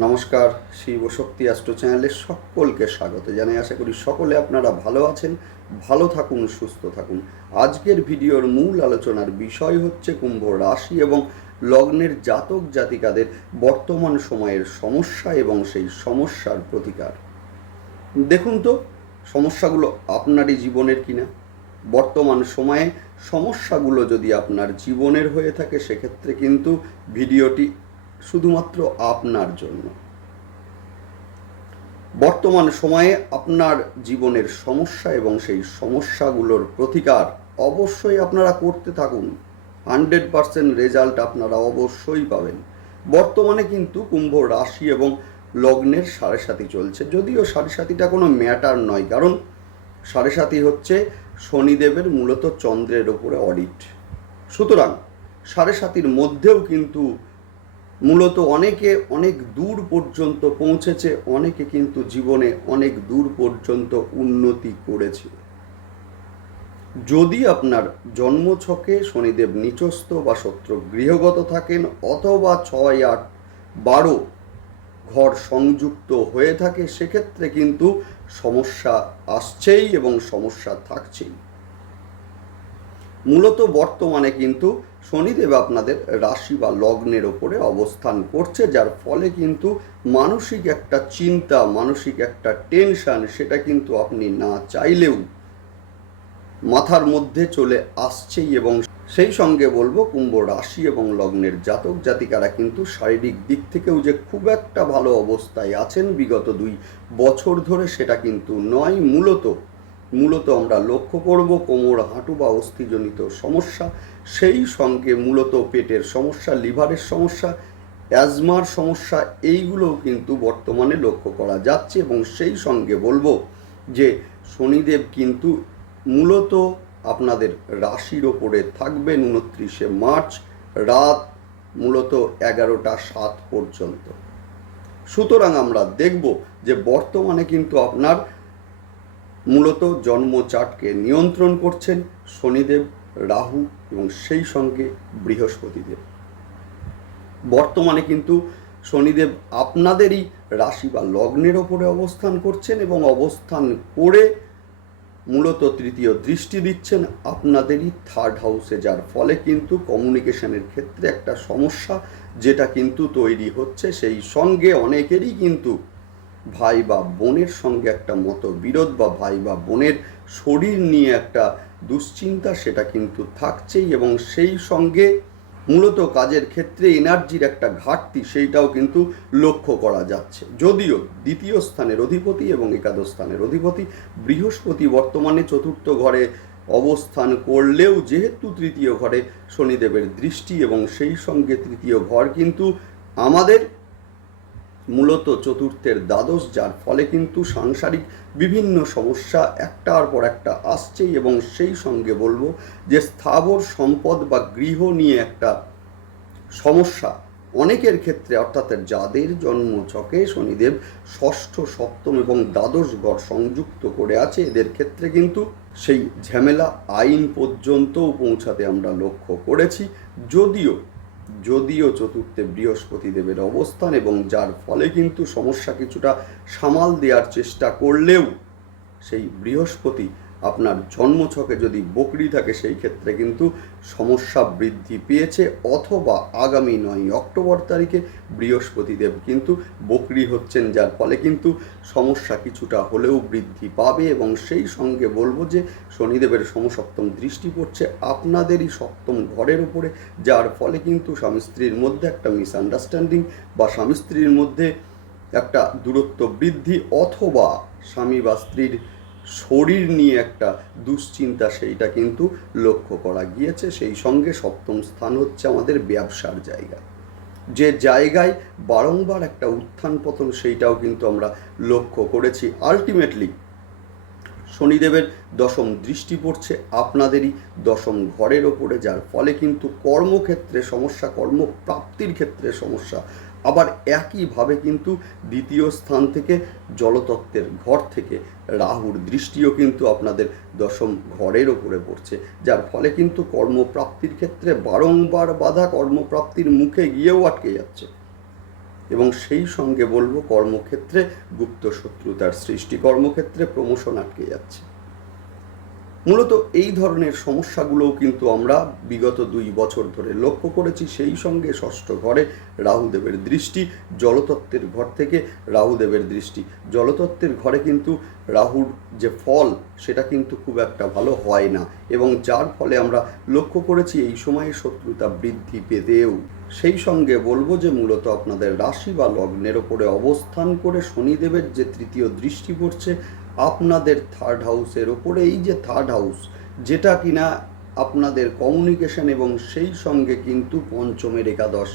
নমস্কার, শিব শক্তি অ্যাস্ট্রো চ্যানেলে সকলকে স্বাগত জানাই। আশা করি সকলে আপনারা ভালো আছেন, ভালো থাকুন, সুস্থ থাকুন। আজকের ভিডিওর মূল আলোচনার বিষয় হচ্ছে কুম্ভ রাশি এবং লগ্নের জাতক জাতিকাদের বর্তমান সময়ের সমস্যা এবং সেই সমস্যার প্রতিকার। দেখুন তো, সমস্যাগুলো আপনারই জীবনের কিনা? বর্তমান সময়ে সমস্যাগুলো যদি আপনার জীবনের হয়ে থাকে, সেক্ষেত্রে কিন্তু ভিডিওটি শুধুমাত্র আপনার জন্য। বর্তমান সময়ে আপনার জীবনের সমস্যা এবং সেই সমস্যাগুলোর প্রতিকার অবশ্যই আপনারা করতে থাকুন। হান্ড্রেড পারসেন্ট রেজাল্ট আপনারা অবশ্যই পাবেন। বর্তমানে কিন্তু কুম্ভ রাশি এবং লগ্নের সাড়ে সাথী চলছে। যদিও সাড়ে সাথীটা কোনো ম্যাটার নয়, কারণ সাড়ে সাথী হচ্ছে শনিদেবের মূলত চন্দ্রের ওপরে অডিট। সুতরাং সাড়ে সাতির মধ্যেও কিন্তু মূলত অনেকে অনেক দূর পর্যন্ত পৌঁছেছে, অনেকে কিন্তু জীবনে অনেক দূর পর্যন্ত উন্নতি করেছে। যদি আপনার জন্মছকে শনিদেব নিচস্থ বা শত্রু গৃহগত থাকেন অথবা ছয় আট বারো ঘর সংযুক্ত হয়ে থাকে, সেক্ষেত্রে কিন্তু সমস্যা আসছেই এবং সমস্যা থাকছেই। মূলত বর্তমানে কিন্তু শনিদেব আপনাদের রাশি বা লগ্নের ওপরে অবস্থান করছে, যার ফলে কিন্তু মানসিক একটা চিন্তা, মানসিক একটা টেনশন সেটা কিন্তু আপনি না চাইলেও মাথার মধ্যে চলে আসছেই এবং সেই সঙ্গে বলব কুম্ভ রাশি এবং লগ্নের জাতক জাতিকারা কিন্তু শারীরিক দিক থেকেও যে খুব একটা ভালো অবস্থায় আছেন, বিগত দুই বছর ধরে সেটা কিন্তু নয়, মূলত মূলত আমরা লক্ষ্য করব কোমর, হাঁটু বা অস্থিজনিত সমস্যা। সেই সঙ্গে মূলত পেটের সমস্যা, লিভারের সমস্যা, অ্যাজমার সমস্যা, এইগুলোও কিন্তু বর্তমানে লক্ষ্য করা যাচ্ছে এবং সেই সঙ্গে বলব যে শনিদেব কিন্তু মূলত আপনাদের রাশির ওপরে থাকবেন উনত্রিশে মার্চ রাত মূলত এগারোটা সাত পর্যন্ত। সুতরাং আমরা দেখব যে বর্তমানে কিন্তু আপনার মূলত জন্মচাটকে নিয়ন্ত্রণ করছেন শনিদেব, রাহু এবং সেই সঙ্গে বৃহস্পতিদেব। বর্তমানে কিন্তু শনিদেব আপনাদেরই রাশি বা লগ্নের ওপরে অবস্থান করছেন এবং অবস্থান করে মূলত তৃতীয় দৃষ্টি দিচ্ছেন আপনাদেরই থার্ড হাউসে যার ফলে কিন্তু কমিউনিকেশনের ক্ষেত্রে একটা সমস্যা যেটা কিন্তু তৈরি হচ্ছে। সেই সঙ্গে অনেকেরই কিন্তু ভাই বা বোনের সঙ্গে একটা মত বিরোধ বা ভাই বা বোনের শরীর নিয়ে একটা দুশ্চিন্তা সেটা কিন্তু থাকছেই এবং সেই সঙ্গে মূলত কাজের ক্ষেত্রে এনার্জির একটা ঘাটতি সেইটাও কিন্তু লক্ষ্য করা যাচ্ছে। যদিও দ্বিতীয় স্থানের অধিপতি এবং একাদশ স্থানের অধিপতি বৃহস্পতি বর্তমানে চতুর্থ ঘরে অবস্থান করলেও যেহেতু তৃতীয় ঘরে শনিদেবের দৃষ্টি এবং সেই সঙ্গে তৃতীয় ঘর কিন্তু আমাদের মূলত চতুর্থের দ্বাদশ, যার ফলে কিন্তু সাংসারিক বিভিন্ন সমস্যা একটার পর একটা আসছেই এবং সেই সঙ্গে বলব যে স্থাবর সম্পদ বা গৃহ নিয়ে একটা সমস্যা অনেকের ক্ষেত্রে, অর্থাৎ যাদের জন্ম ছকে শনিদেব ষষ্ঠ, সপ্তম এবং দ্বাদশ ঘর সংযুক্ত করে আছে, এদের ক্ষেত্রে কিন্তু সেই ঝামেলা আইন পর্যন্তও পৌঁছাতে আমরা লক্ষ্য করেছি। যদিও যদিও চতুর্থে বৃহস্পতি দেবের অবস্থান এবং যার ফলে কিন্তু সমস্যা কিছুটা সামাল দেওয়ার চেষ্টা করলেও সেই বৃহস্পতি আপনার জন্মছকে যদি বকরি থাকে, সেই ক্ষেত্রে কিন্তু সমস্যা বৃদ্ধি পেয়েছে। অথবা আগামী নয় অক্টোবর তারিখে বৃহস্পতিদেব কিন্তু বকরি হচ্ছেন, যার ফলে কিন্তু সমস্যা কিছুটা হলেও বৃদ্ধি পাবে। এবং সেই সঙ্গে বলব যে, শনিদেবের সমসপ্তম দৃষ্টি পড়ছে আপনাদেরই সপ্তম ঘরের উপরে, যার ফলে কিন্তু স্বামী স্ত্রীর মধ্যে একটা মিসআন্ডারস্ট্যান্ডিং বা স্বামী স্ত্রীর মধ্যে একটা দূরত্ব বৃদ্ধি, অথবা স্বামী বা স্ত্রীর শরীর নিয়ে একটা দুশ্চিন্তা সেইটা কিন্তু লক্ষ্য করা গিয়েছে। সেই সঙ্গে সপ্তম স্থান হচ্ছে আমাদের ব্যবসার জায়গা। যে জায়গায় বারংবার একটা উত্থান পতন সেইটাও কিন্তু আমরা লক্ষ্য করেছি। আলটিমেটলি শনিদেবের দশম দৃষ্টি পড়ছে আপনাদেরই দশম ঘরের ওপরে, যার ফলে কিন্তু কর্মক্ষেত্রে সমস্যা, কর্মপ্রাপ্তির ক্ষেত্রে সমস্যা আবার একইভাবে কিন্তু দ্বিতীয় স্থান থেকে জলতত্ত্বের ঘর থেকে রাহুর দৃষ্টিও কিন্তু আপনাদের দশম ঘরের ওপরে পড়ছে, যার ফলে কিন্তু কর্মপ্রাপ্তির ক্ষেত্রে বারংবার বাধা কর্মপ্রাপ্তির মুখে গিয়েও আটকে যাচ্ছে। এবং সেই সঙ্গে বলব কর্মক্ষেত্রে গুপ্ত শত্রুতার সৃষ্টি, কর্মক্ষেত্রে প্রমোশন আটকে যাচ্ছে। মূলত এই ধরনের সমস্যাগুলোও কিন্তু আমরা বিগত দুই বছর ধরে লক্ষ্য করেছি। সেই সঙ্গে ষষ্ঠ ঘরে রাহুদেবের দৃষ্টি, জলতত্ত্বের ঘর থেকে রাহুদেবের দৃষ্টি। জলতত্ত্বের ঘরে কিন্তু রাহুর যে ফল, সেটা কিন্তু খুব একটা ভালো হয় না এবং যার ফলে আমরা লক্ষ্য করেছি এই সময়ে শত্রুতা বৃদ্ধি পেতেও। সেই সঙ্গে বলব যে মূলত আপনাদের রাশি বা লগ্নের ওপরে অবস্থান করে শনিদেবের যে তৃতীয় দৃষ্টি পড়ছে আপনাদের থার্ড হাউসের ওপরে এই যে থার্ড হাউস যেটা কিনা আপনাদের কমিউনিকেশন এবং সেই সঙ্গে কিন্তু পঞ্চমের একাদশ,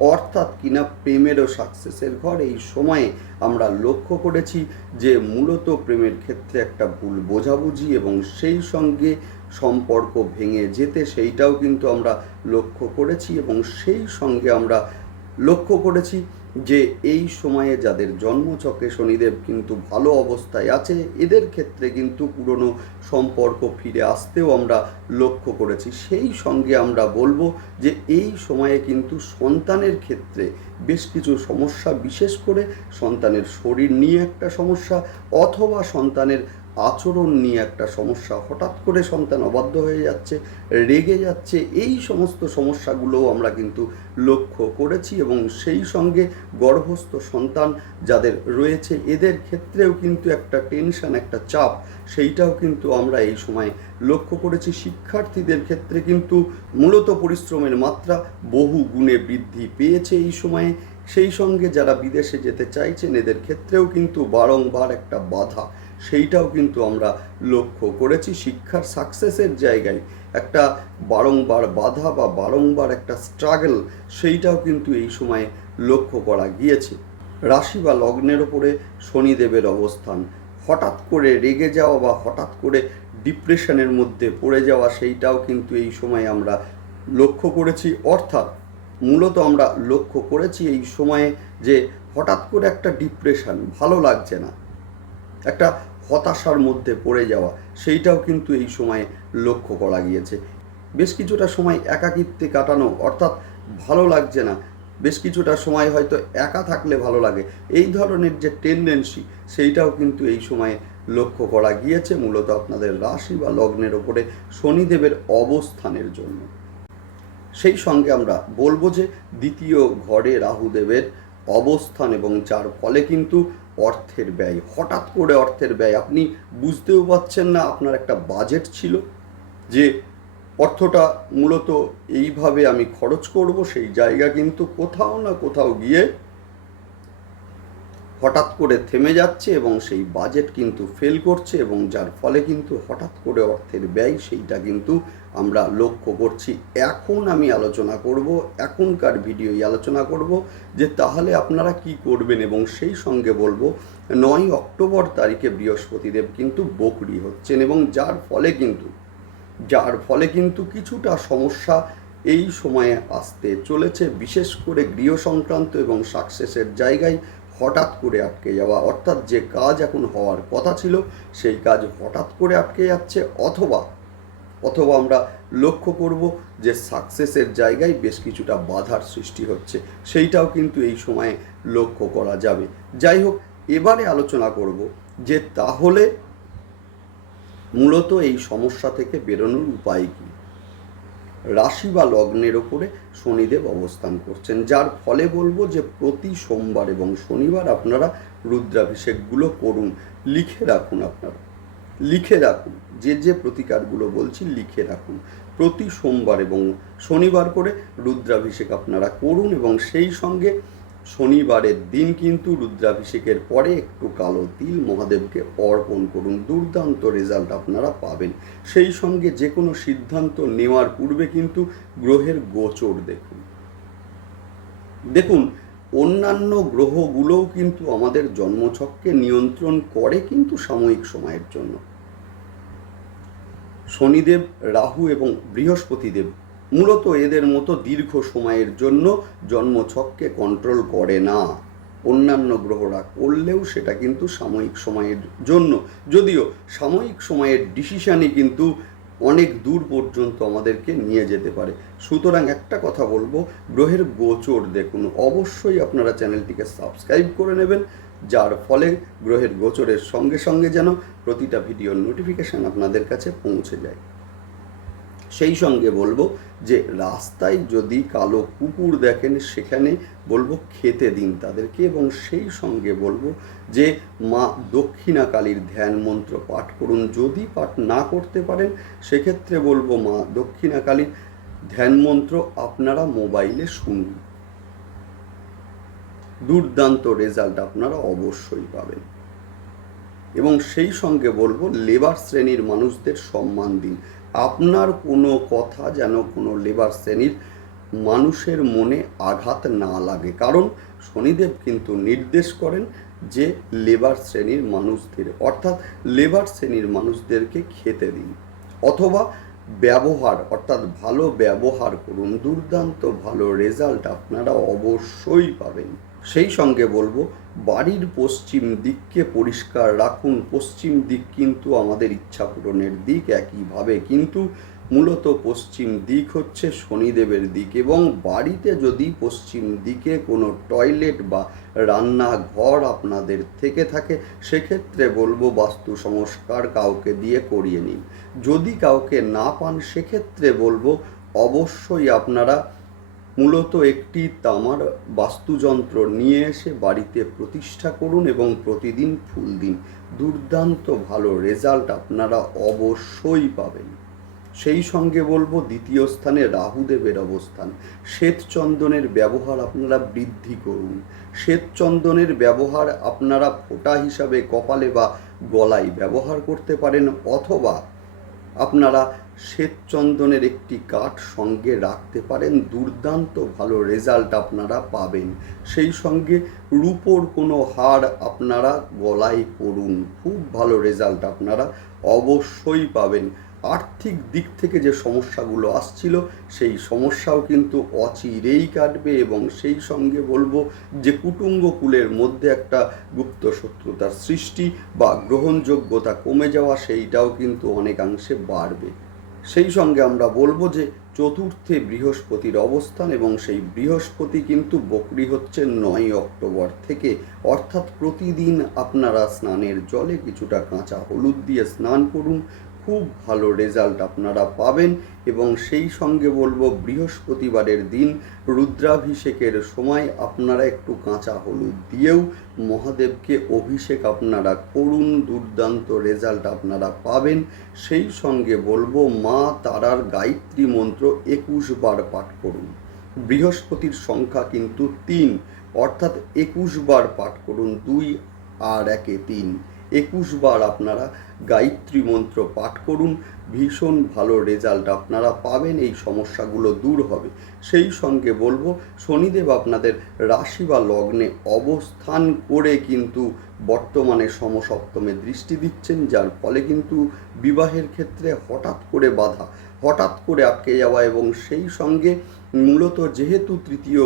অর্থাৎ কিনা প্রেমেরও সাকসেসের ঘর, এই সময়ে আমরা লক্ষ্য করেছি যে মূলত প্রেমের ক্ষেত্রে একটা ভুল বোঝাবুঝি এবং সেই সঙ্গে সম্পর্ক ভেঙে যেতে, সেইটাও কিন্তু আমরা লক্ষ্য করেছি এবং সেই সঙ্গে আমরা লক্ষ্য করেছি যে এই সময়ে যাদের জন্মচকে শনিদেব কিন্তু ভালো অবস্থায় আছে, এদের ক্ষেত্রে কিন্তু পুরনো সম্পর্ক ফিরে আসতেও আমরা লক্ষ্য করেছি। সেই সঙ্গে আমরা বলব যে এই সময়ে কিন্তু সন্তানের ক্ষেত্রে বেশ কিছু সমস্যা, বিশেষ করে সন্তানের শরীর নিয়ে একটা সমস্যা অথবা সন্তানের আচরণ নিয়ে একটা সমস্যা। হঠাৎ করে সন্তান অবাধ্য হয়ে যাচ্ছে, রেগে যাচ্ছে, এই সমস্ত সমস্যাগুলোও আমরা কিন্তু লক্ষ্য করেছি এবং সেই সঙ্গে গর্ভস্থ সন্তান যাদের রয়েছে, এদের ক্ষেত্রেও কিন্তু একটা টেনশন একটা চাপ, সেইটাও কিন্তু আমরা এই সময় লক্ষ্য করেছি। শিক্ষার্থীদের ক্ষেত্রে কিন্তু মূলত পরিশ্রমের মাত্রা বহু গুণে বৃদ্ধি পেয়েছে এই সময়ে। সেই সঙ্গে যারা বিদেশে যেতে চাইছেন, এদের ক্ষেত্রেও কিন্তু বারংবার একটা বাধা। সেইটাও কিন্তু আমরা লক্ষ্য করেছি। শিক্ষার সাকসেসের জায়গায় একটা বারংবার বাধা বা বারংবার একটা স্ট্রাগল সেইটাও কিন্তু এই সময়ে লক্ষ্য করা গিয়েছে। রাশি বা লগ্নের ওপরে শনিদেবের অবস্থান, হঠাৎ করে রেগে যাওয়া বা হঠাৎ করে ডিপ্রেশনের মধ্যে পড়ে যাওয়া সেইটাও কিন্তু এই সময়ে আমরা লক্ষ্য করেছি। অর্থাৎ মূলত আমরা লক্ষ্য করেছি এই সময়ে যে হঠাৎ করে একটা ডিপ্রেশন ভালো লাগছে না। একটা হতাশার মধ্যে পড়ে যাওয়া, সেইটাও কিন্তু এই সময়ে লক্ষ্য করা গিয়েছে। বেশ কিছুটা সময় একাকিত্বে কাটানো, অর্থাৎ ভালো লাগছে না। বেশ কিছুটা সময় হয়তো একা থাকলে ভালো লাগে। এই ধরনের যে টেন্ডেন্সি সেইটাও কিন্তু এই সময়ে লক্ষ্য করা গিয়েছে, মূলত আপনাদের রাশি বা লগ্নের ওপরে শনিদেবের অবস্থানের জন্য। সেই সঙ্গে আমরা বলব যে, দ্বিতীয় ঘরে রাহুদেবের অবস্থান এবং যার ফলে কিন্তু অর্থের ব্যয়, হঠাৎ করে অর্থের ব্যয়। আপনি বুঝতেও পারছেন না আপনার একটা বাজেট ছিল যে অর্থটা মূলত এইভাবে আমি খরচ করব, সেই জায়গা কিন্তু কোথাও না কোথাও গিয়ে হঠাৎ করে থেমে যাচ্ছে এবং সেই বাজেট কিন্তু ফেল করছে এবং যার ফলে কিন্তু হঠাৎ করে অর্থের ব্যয় সেইটা কিন্তু আমরা লক্ষ্য করছি। এখন আমি আলোচনা করব, এখনকার ভিডিওই আলোচনা করব যে তাহলে আপনারা কি করবেন এবং সেই সঙ্গে বলব নয় অক্টোবর তারিখে বৃহস্পতিদেব কিন্তু বকরি হচ্ছেন এবং যার ফলে কিন্তু, যার ফলে কিন্তু কিছুটা সমস্যা এই সময়ে আসতে চলেছে। বিশেষ করে গৃহ সংক্রান্ত এবং সাকসেসের জায়গায় হঠাৎ করে আটকে যাওয়া, অর্থাৎ যে কাজ এখন হওয়ার কথা ছিল, সেই কাজ হঠাৎ করে আটকে যাচ্ছে অথবা অথবা আমরা লক্ষ্য করব যে সাকসেসের জায়গায় বেশ কিছুটা বাধার সৃষ্টি হচ্ছে। সেইটাও কিন্তু এই সময়ে লক্ষ্য করা যাবে। যাই হোক, এবারে আলোচনা করব যে তাহলে মূলত এই সমস্যা থেকে বেরোনোর উপায় কী? রাশি বা লগ্নের ওপরে শনিদেব অবস্থান করছেন। যার ফলে বলব যে প্রতি সোমবার এবং শনিবার আপনারা রুদ্রাভিষেকগুলো করুন। লিখে রাখুন আপনারা। লিখে রাখুন। যে যে প্রতিকারগুলো বলছি লিখে রাখুন। প্রতি সোমবার এবং শনিবার করে রুদ্রাভিষেক আপনারা করুন এবং সেই সঙ্গে শনিবারের দিন কিন্তু রুদ্রাভিষেকের পরে একটু কালো তিল মহাদেবকে অর্পণ করুন। দুর্দান্ত রেজাল্ট আপনারা পাবেন। সেই সঙ্গে যে কোনো সিদ্ধান্ত নেওয়ার পূর্বে কিন্তু গ্রহের গোচর দেখুন। দেখুন, অন্যান্য গ্রহগুলোও কিন্তু আমাদের জন্মছককে নিয়ন্ত্রণ করে কিন্তু সাময়িক সময়ের জন্য। শনিদেব, রাহু এবং বৃহস্পতিদেব মূলত এদের মতো দীর্ঘ সময়ের জন্য জন্মছককে কন্ট্রোল করে না। অন্যান্য গ্রহরা করলেও সেটা কিন্তু সাময়িক সময়ের জন্য। যদিও সাময়িক সময়ের ডিসিশানই কিন্তু অনেক দূর পর্যন্ত আমাদেরকে নিয়ে যেতে পারে। সুতরাং একটা কথা বলব, গ্রহের গোচর দেখুন। অবশ্যই আপনারা চ্যানেলটিকে সাবস্ক্রাইব করে নেবেন, যার ফলে গ্রহের গোচরের সঙ্গে সঙ্গে যেন প্রতিটা ভিডিওর নোটিফিকেশান আপনাদের কাছে পৌঁছে যায়। সেই সঙ্গে বলব যে রাস্তায় যদি কালো কুকুর দেখেন, সেখানে বলব খেতে দিন তাদেরকে এবং সেই সঙ্গে বলব যে মা দক্ষিণা কালীর ধ্যান মন্ত্র পাঠ করুন। যদি পাঠ না করতে পারেন, সেক্ষেত্রে বলব মা দক্ষিণা কালীর ধ্যান মন্ত্র আপনারা মোবাইলে শুনুন। দুর্দান্ত রেজাল্ট আপনারা অবশ্যই পাবেন। এবং সেই সঙ্গে বলব লেবার শ্রেণির মানুষদের সম্মান দিন। আপনার কোনো কথা যেন কোনো লেবার শ্রেণির মানুষের মনে আঘাত না লাগে। কারণ শনিদেব কিন্তু নির্দেশ করেন যে লেবার শ্রেণির মানুষদের, অর্থাৎ লেবার শ্রেণির মানুষদেরকে খেতে দিন। অথবা ব্যবহার, অর্থাৎ ভালো ব্যবহার করুন। দুর্দান্ত ভালো রেজাল্ট আপনারা অবশ্যই পাবেন। সেই সঙ্গে বলব, বাড়ির পশ্চিম দিককে পরিষ্কার রাখুন। পশ্চিম দিক কিন্তু আমাদের ইচ্ছা পূরণের দিক, একইভাবে কিন্তু মূলত পশ্চিম দিক হচ্ছে শনিদেবের দিক। এবং বাড়িতে যদি পশ্চিম দিকে কোনো টয়লেট বা রান্নাঘর আপনাদের থেকে থাকে, সেক্ষেত্রে বলব বাস্তু সংস্কার কাউকে দিয়ে করিয়ে নিন। যদি কাউকে না পান, সেক্ষেত্রে বলব অবশ্যই আপনারা মূলত একটি তামার বাস্তুযন্ত্র নিয়ে এসে বাড়িতে প্রতিষ্ঠা করুন এবং প্রতিদিন ফুল দিন। দুর্দান্ত ভালো রেজাল্ট আপনারা অবশ্যই পাবেন। সেই সঙ্গে বলব, দ্বিতীয় স্থানে রাহুদেবের অবস্থান। শ্বেতচন্দনের ব্যবহার আপনারা বৃদ্ধি করুন। শ্বেতচন্দনের ব্যবহার আপনারা ফোঁটা হিসাবে কপালে বা গলায় ব্যবহার করতে পারেন অথবা আপনারা শ্বেতচন্দনের একটি কাঠ সঙ্গে রাখতে পারেন। দুর্দান্ত ভালো রেজাল্ট আপনারা পাবেন। সেই সঙ্গে রূপোর কোনো হার আপনারা গলায় পড়ুন। খুব ভালো রেজাল্ট আপনারা অবশ্যই পাবেন। আর্থিক দিক থেকে যে সমস্যাগুলো আসছিল, সেই সমস্যাও কিন্তু অচিরেই কাটবে এবং সেই সঙ্গে বলব যে কুটুম্ব কুলের মধ্যে একটা গুপ্ত শত্রুতার সৃষ্টি বা গ্রহণযোগ্যতা কমে যাওয়া, সেইটাও কিন্তু অনেকাংশে বাড়বে। সেই সঙ্গে আমরা বলব যে চতুর্থে বৃহস্পতির অবস্থান এবং সেই বৃহস্পতি কিন্তু বকরি হচ্ছে নয় অক্টোবর থেকে। অর্থাৎ প্রতিদিন আপনারা স্নানের জলে কিছুটা কাঁচা হলুদ দিয়ে স্নান করুন খুব ভালো রেজাল্ট আপনারা পাবেন এবং সেই সঙ্গে বলব বৃহস্পতিবারের দিন রুদ্রাভিষেকের সময় আপনারা একটু কাঁচা হলুদ দিয়েও মহাদেবকে অভিষেক আপনারা করুন, দুর্দান্ত রেজাল্ট আপনারা পাবেন। সেই সঙ্গে বলব মা তারার গায়ত্রী মন্ত্র একুশ বার পাঠ করুন। বৃহস্পতির সংখ্যা কিন্তু তিন, অর্থাৎ একুশ বার পাঠ করুন, দুই আর একে তিন। একুশ বার আপনারা গায়ত্রী মন্ত্র পাঠ করুন। ভীষণ ভালো রেজাল্ট আপনারা পাবেন, এই সমস্যাগুলো দূর হবে। সেই সঙ্গে বলব, শনিদেব আপনাদের রাশি বা লগ্নে অবস্থান করে কিন্তু বর্তমানে সমসপ্তমে দৃষ্টি দিচ্ছেন, যার ফলে কিন্তু বিবাহের ক্ষেত্রে হঠাৎ করে বাধা, হঠাৎ করে আটকে যাওয়া এবং সেই সঙ্গে মূলত যেহেতু তৃতীয়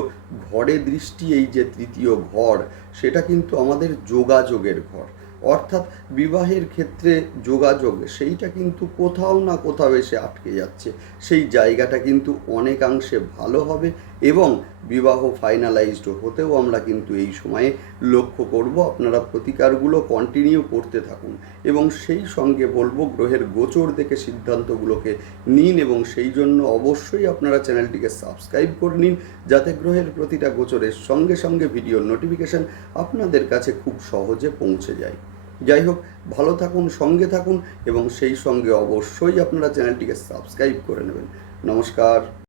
ঘরে দৃষ্টি, এই যে তৃতীয় ঘর, সেটা কিন্তু আমাদের যোগাযোগের ঘর। অর্থাৎ বিবাহের ক্ষেত্রে যোগাযোগ, সেইটা কিন্তু কোথাও না কোথাও এসে আটকে যাচ্ছে। সেই জায়গাটা কিন্তু অনেকাংশে ভালো হবে এবং বিবাহ ফাইনালাইজড হতেও আমরা কিন্তু এই সময়ে লক্ষ্য করব। আপনারা প্রতিকারগুলো কন্টিনিউ করতে থাকুন এবং সেই সঙ্গে বলব, গ্রহের গোচর দেখে সিদ্ধান্তগুলোকে নিন এবং সেই জন্য অবশ্যই আপনারা চ্যানেলটিকে সাবস্ক্রাইব করে নিন যাতে গ্রহের প্রতিটা গোচরের সঙ্গে সঙ্গে ভিডিওর নোটিফিকেশান আপনাদের কাছে খুব সহজে পৌঁছে যায়। যাই হোক ভালো থাকুন, সঙ্গে থাকুন এবং সেই সঙ্গে অবশ্যই আপনারা চ্যানেলটিকে সাবস্ক্রাইব করে নেবেন। নমস্কার।